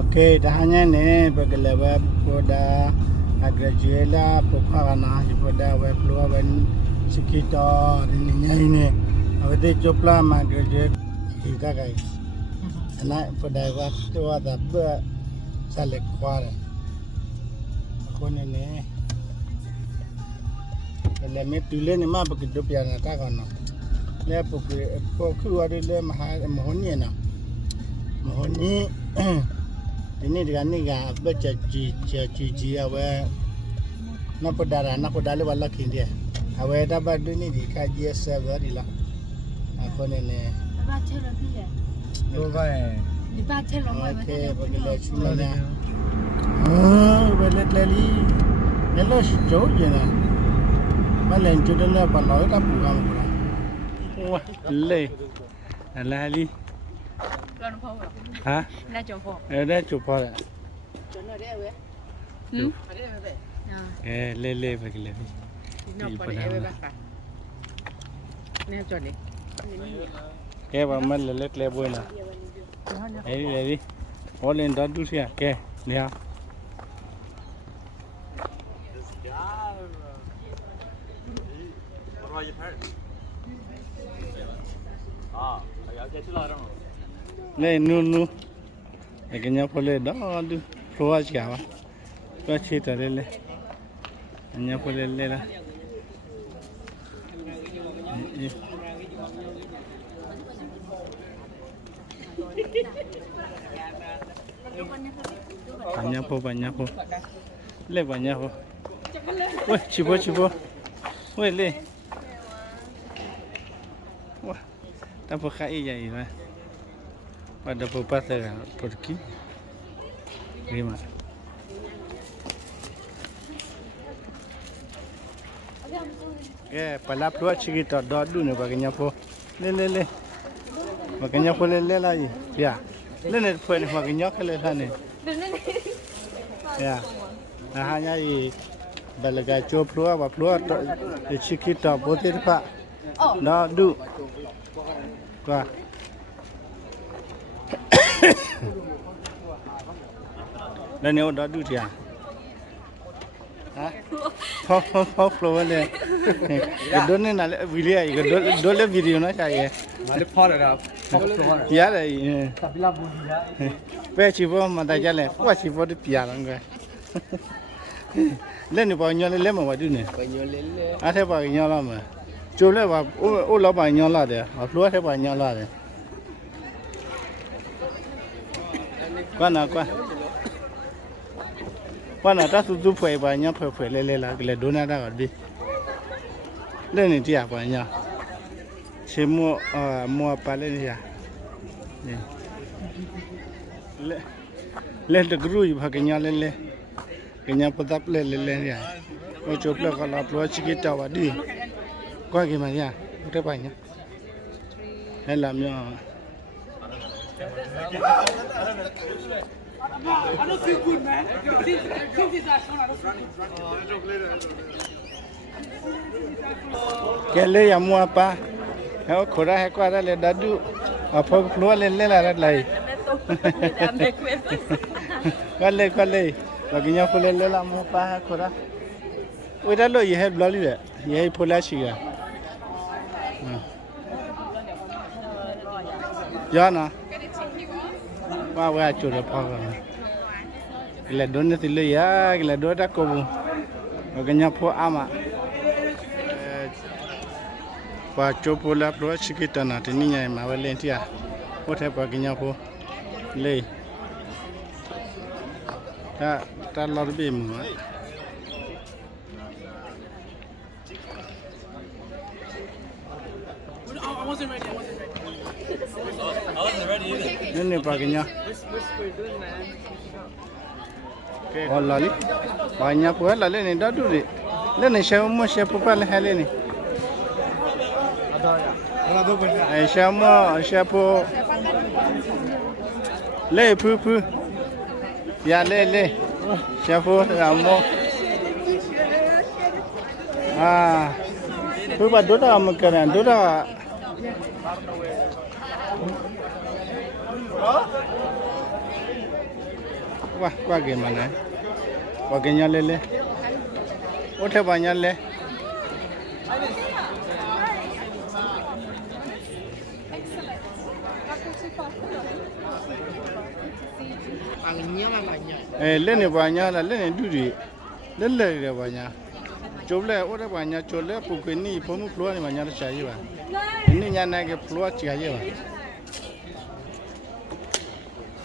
Okay, dahanya ni bergelawar pada graduela pokokana pada web luar ben sekitar ini. Awak copla mak graduate kita guys. Anak pada waktu ada ber salek kuar. Aku ni. Kalau metulen ni mah begitu piana tak kan? Le pokok ada le mahoni na. Mahoni ini dengan ni kan baca cuci awak nak pedara wala kini dia. Awak dah badu ni di kaji server di lah. Aku ni. Baca lagi ya. Bukan. Dibaca lagi. Okay, boleh cuma ni. Oh, boleh lagi. Hello, jauh je na. Malah jodoh ni apa lagi tak bukan bukan. Wah, le. Alali. Hả? Đã chụp rồi. Lê phải cái lê. Cái bà mất là lết lê bôi nè. Ấy đi. Có lên đó đu xe. Kê, nè. Lên nu. Cái nhà phơi đó đu phơi gì cả. Có chi tờ lên. Nhà phơi lên là. Banyak po. Le banyak po. Wah, cipo. Wah, le. Wah, tak pakai je ini. Pada pepatah pergi. Lima. Palap dua cikgu dah dulu ni baginya po. Le. Baginya po le lagi. Ya. Le ni po ni baginya ke le sana. Ya. Nah hanya i balaga copro apa pelua cikgu dah boleh pak. Dah dulu. Wah. Dan ni udah dulu dia. Hah? Flower le. Gedor ni nak video, gedor video nak saya. Ada part ada. Ya le. Tapi budi ya. Pecipo mata jalan. Wah cipo tu pialang ke. Le ni bawa nyala le mah wadu ni. Ada bawa nyala mah. Coba bawa, lah bawa nyala dia. Flower ada bawa nyala dia. Wana ta tu phơi ba nya phơi le la cái dona da ga bi le ni ti ya ba nya che mo pa le ni ya le de gru yi ba ke nya le ke nya pa tap le ya o chop le ka la plo chi ki ta wa di kwa ke ma ya te ba nya he la myo I don't feel good, man. Kele ya mua apa? Heo kora he kwa le dadu. Apa keluar le la lai. Kale. Baginya pole le la mua apa kora. Udah lo ye he blali le. Ye pola chiga. Ya na. Wah curah apa? Gila dona tilu ya, gila dona kobu. Makanya po ama. Pa copola pro cikita na tininya ma valentia. Pote paginya po le. Ta lorbi mu. I wasn't ready either. Ini paginya. Oh lali, banyak pun lali ni dah dulu ni. Ni siapa pun lali ni. Siapa? Le pu. Ya le. Siapa? Kamu. Pu batu dah makan, tu dah. wah kwa ke mana kwa ke nyale le othe ba nyale le ne ba nya la le ne du ri le le ba nya chou le othe ba nya chou le pu ke ni pho mu plo ni ba nya cha yi ba ni nya na ke plo cha yi ba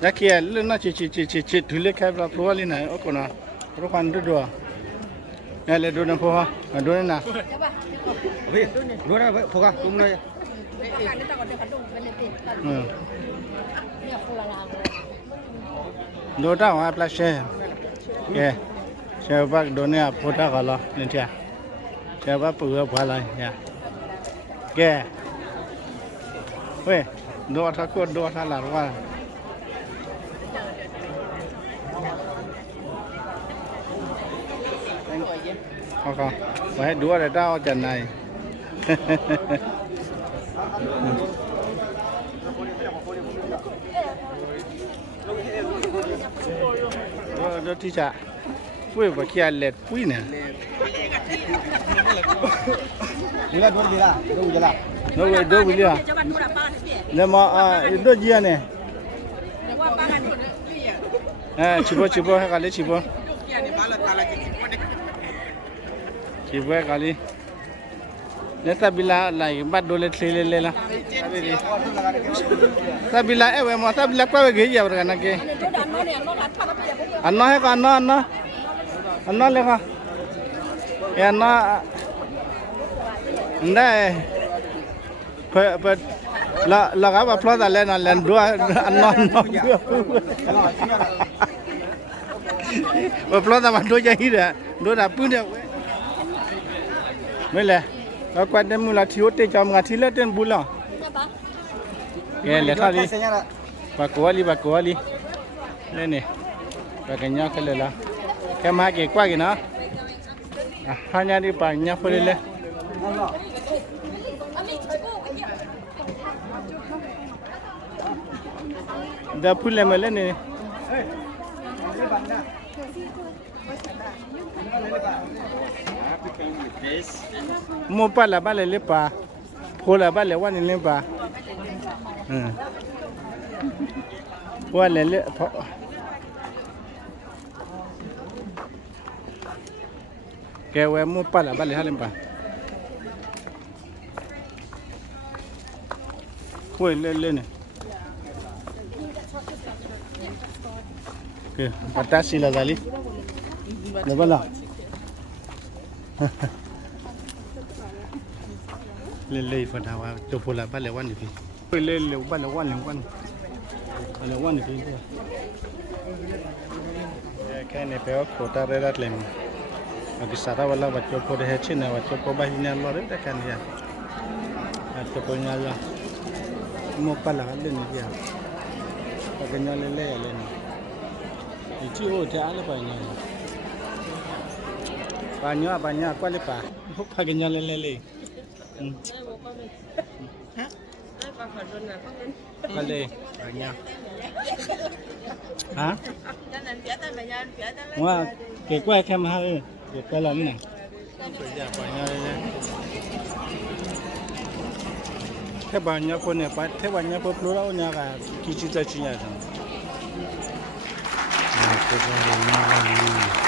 ya ke le na chi du le ka ba plo li na o ko na ro kwan du do ya le do na pho ha do na Abi, dua dah foka, kum na. do ta wa pla she ke she ba do ne pho ta ka la ni tia she ba pu ga ba la ya ke we do ta ko do ta la wa okay phải đua để tao trận này đó thì chả quay vào kia lẹt quỷ nè Dua dua je lah, dua je lah. đâu bây giờ nên mà đâu gì nè chỉ bơ hay cái chỉ bơ chỉ bơ cái neta bila lai bat dole thlele la ta bila ewe mo ta bila kwa ge ya berana ke anna he ka anna le ka ya anna ndai pe la ga ba ploda le na len do anna ba ploda ma do ja hira do da pu de me le có quan điểm là thiếu tiền cho ngài thiếu tiền bù lỏng cái này thà đi bà cố đi đây này và cái nhau cái này là cái má cái qua cái nó hai nhà đi bà nhau phơi lên đã phun lên mà lên này mua ba là ba lấy ba, hồ là ba lấy quan lấy ba, quan lấy cái về mua ba là ba lấy hai lấy ba, quay lên này, cái bắt ta xí là gì, được không nào? Lele pada wa to pola bale wan ni fi lele bale wan ni fi cái này phải có ta ra lên mà cái sara wala vật cho cô để hết vật cho cô bay nhà lo đấy cái này cho cô nhà lo mua pala lên này kìa cái nhà lele lên thì chỉ ô thế là phải nhà bà nhà qua lấy bà hút hai cái nhà lele Balik banyak. Hah? Wah, cái quay kem hai cái lần này. Thế banyak pun ni, thế banyak pun plural ni agak kicik cacingnya. Nah, tu banyak.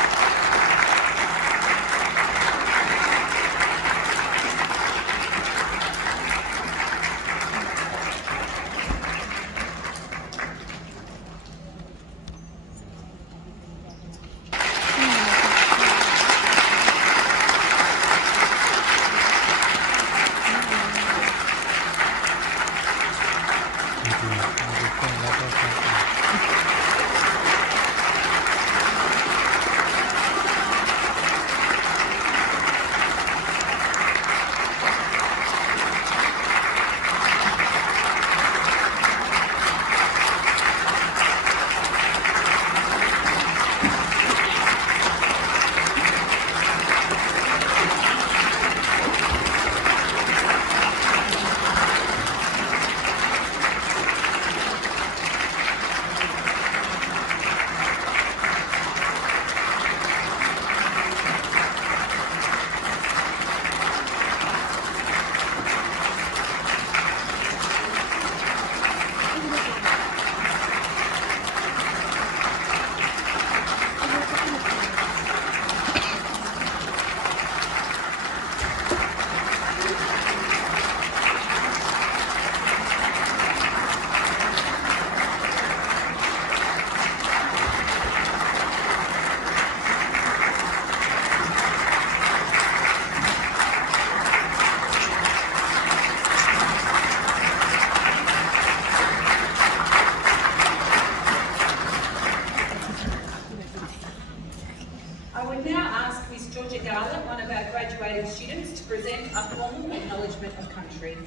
Georgia Garland, one of our graduating students, to present a formal acknowledgement of country.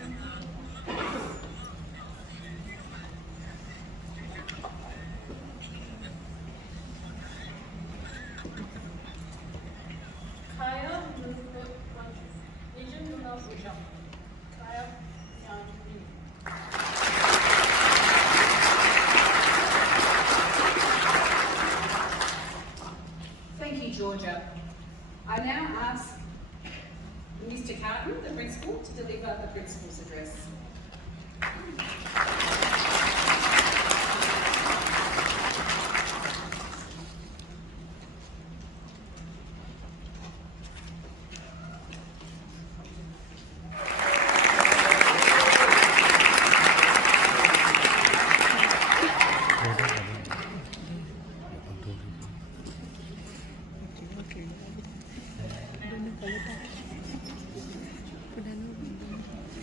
Thank you, Georgia. I now ask Mr. Carton, the principal, to deliver the principal's address.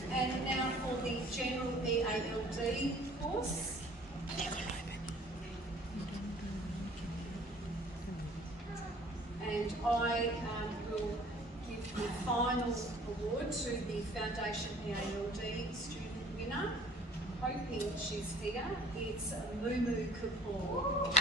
And now for the General EALD course. And I will give the final award to the Foundation EALD student winner. Hoping she's here. It's Mumu Kapoor.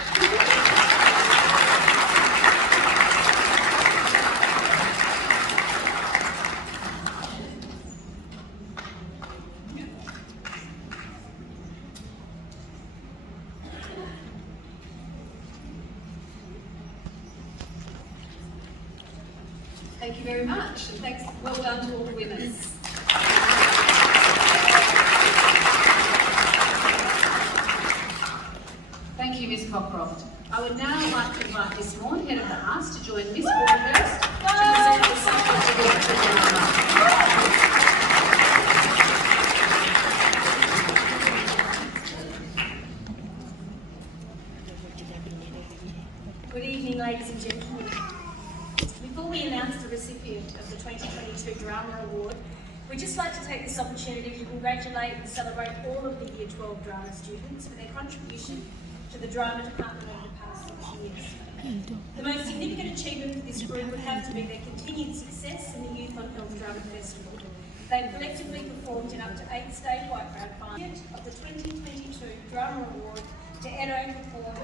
Thank you very much, and thanks, well done to all the winners. Thank you, Ms. Cockcroft. I would now like to invite Miss Maughan, Head of the Arts, to join Miss Broadhurst to present the subject award for drama. Good evening, ladies and gentlemen. Before we announce the recipient of the 2022 Drama Award, we'd just like to take this opportunity to congratulate and celebrate all of the Year 12 drama students for their contribution to the drama department over the past 6 years. The most significant achievement for this group would have to be their continued success in the Youth on Film Drama Festival. They've collectively performed in up to 8 statewide grand finals of the 2022 Drama Award to Edo Performance.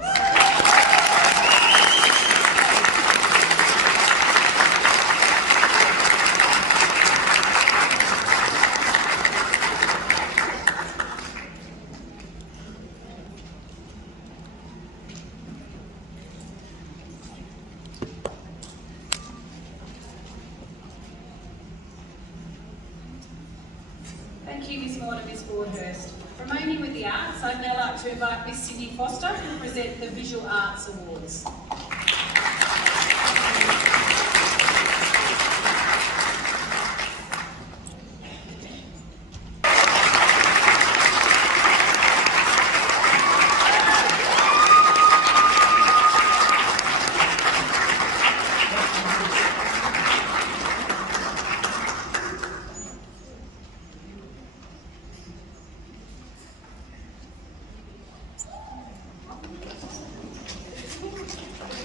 Thank you, Ms. Maughan and Ms. Broadhurst. Remaining with the arts, I'd now like to invite Miss Sydney Foster to present the Visual Arts Awards.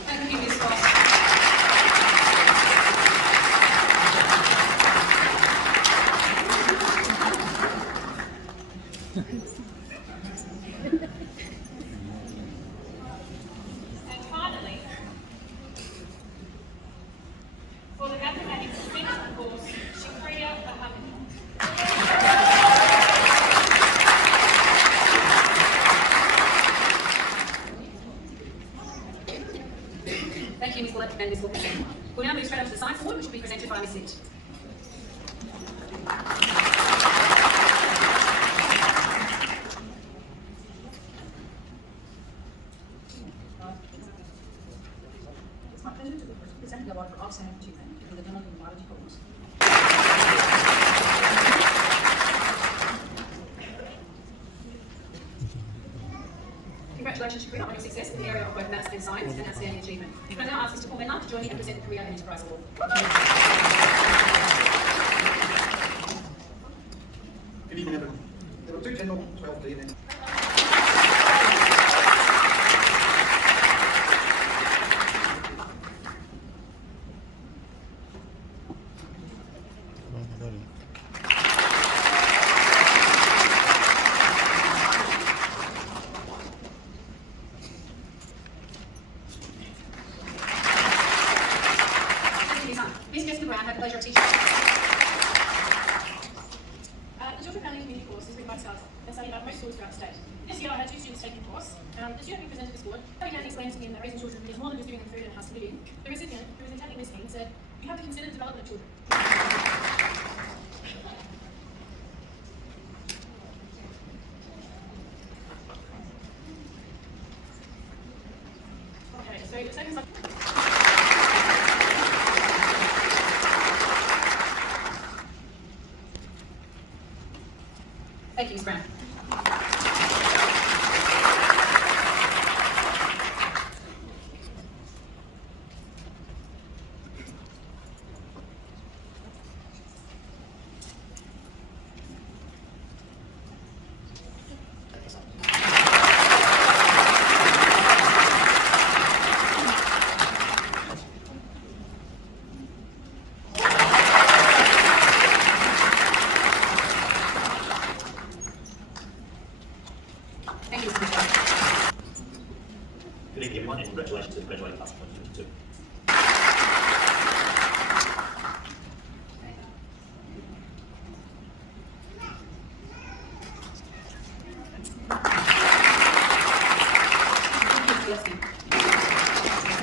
Thank you, Ms. Foster. And finally, for the mathematics extension course, Shakriya Mohammed. Thank you, Ms. Willett and Ms. Wilkinson. We'll now move straight on to the Science Award, which will be presented by Ms. Sitt. It's my pleasure to present the award for outstanding achievement in the general biology course. Congratulations, Shakriya, on your success in the area of both maths and science and outstanding achievement. Can I now ask Mr. Paul Menard to join me and present the Career and Enterprise Award. Good evening, everyone. There were 2 general 12D and then the pleasure of teaching. The Children Rally Community course is written by staff and studied by most schools throughout the state. This year I had 2 students taking the course. The student who presented this board began explaining to me that raising children is more than just giving them food and a house to live in. The recipient, who was intently listening, said, "You have to consider the development of children." Okay, so the second subject. Thank you, Ms. Brown. Thank you, Mr. Chair. Good evening, everyone, and congratulations to the graduating class of 2022.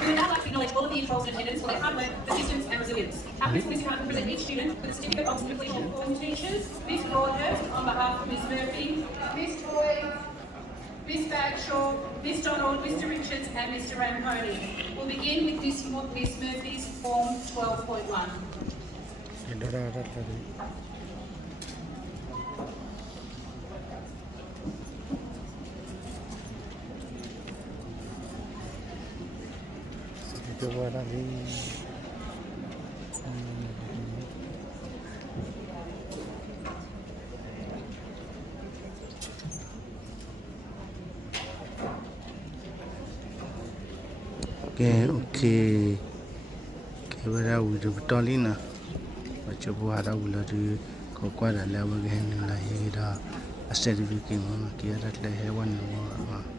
We would now like to acknowledge all of the Year 12s in attendance for their hard work, persistence and resilience. Our principal is going to present each student with a certificate of completion of form teachers. Miss Broadhurst on behalf of Miss Murphy, Miss Toy, Miss Bagshaw, Miss Donald, Mr Richards and Mr Ramponi. We'll begin with Miss Murphy's form 12.1. Okay. Kebara wudu tolina. Bachobo hara wuladu ko kwara lewa genu la yeda. A certificate mama kiyara le hewan no.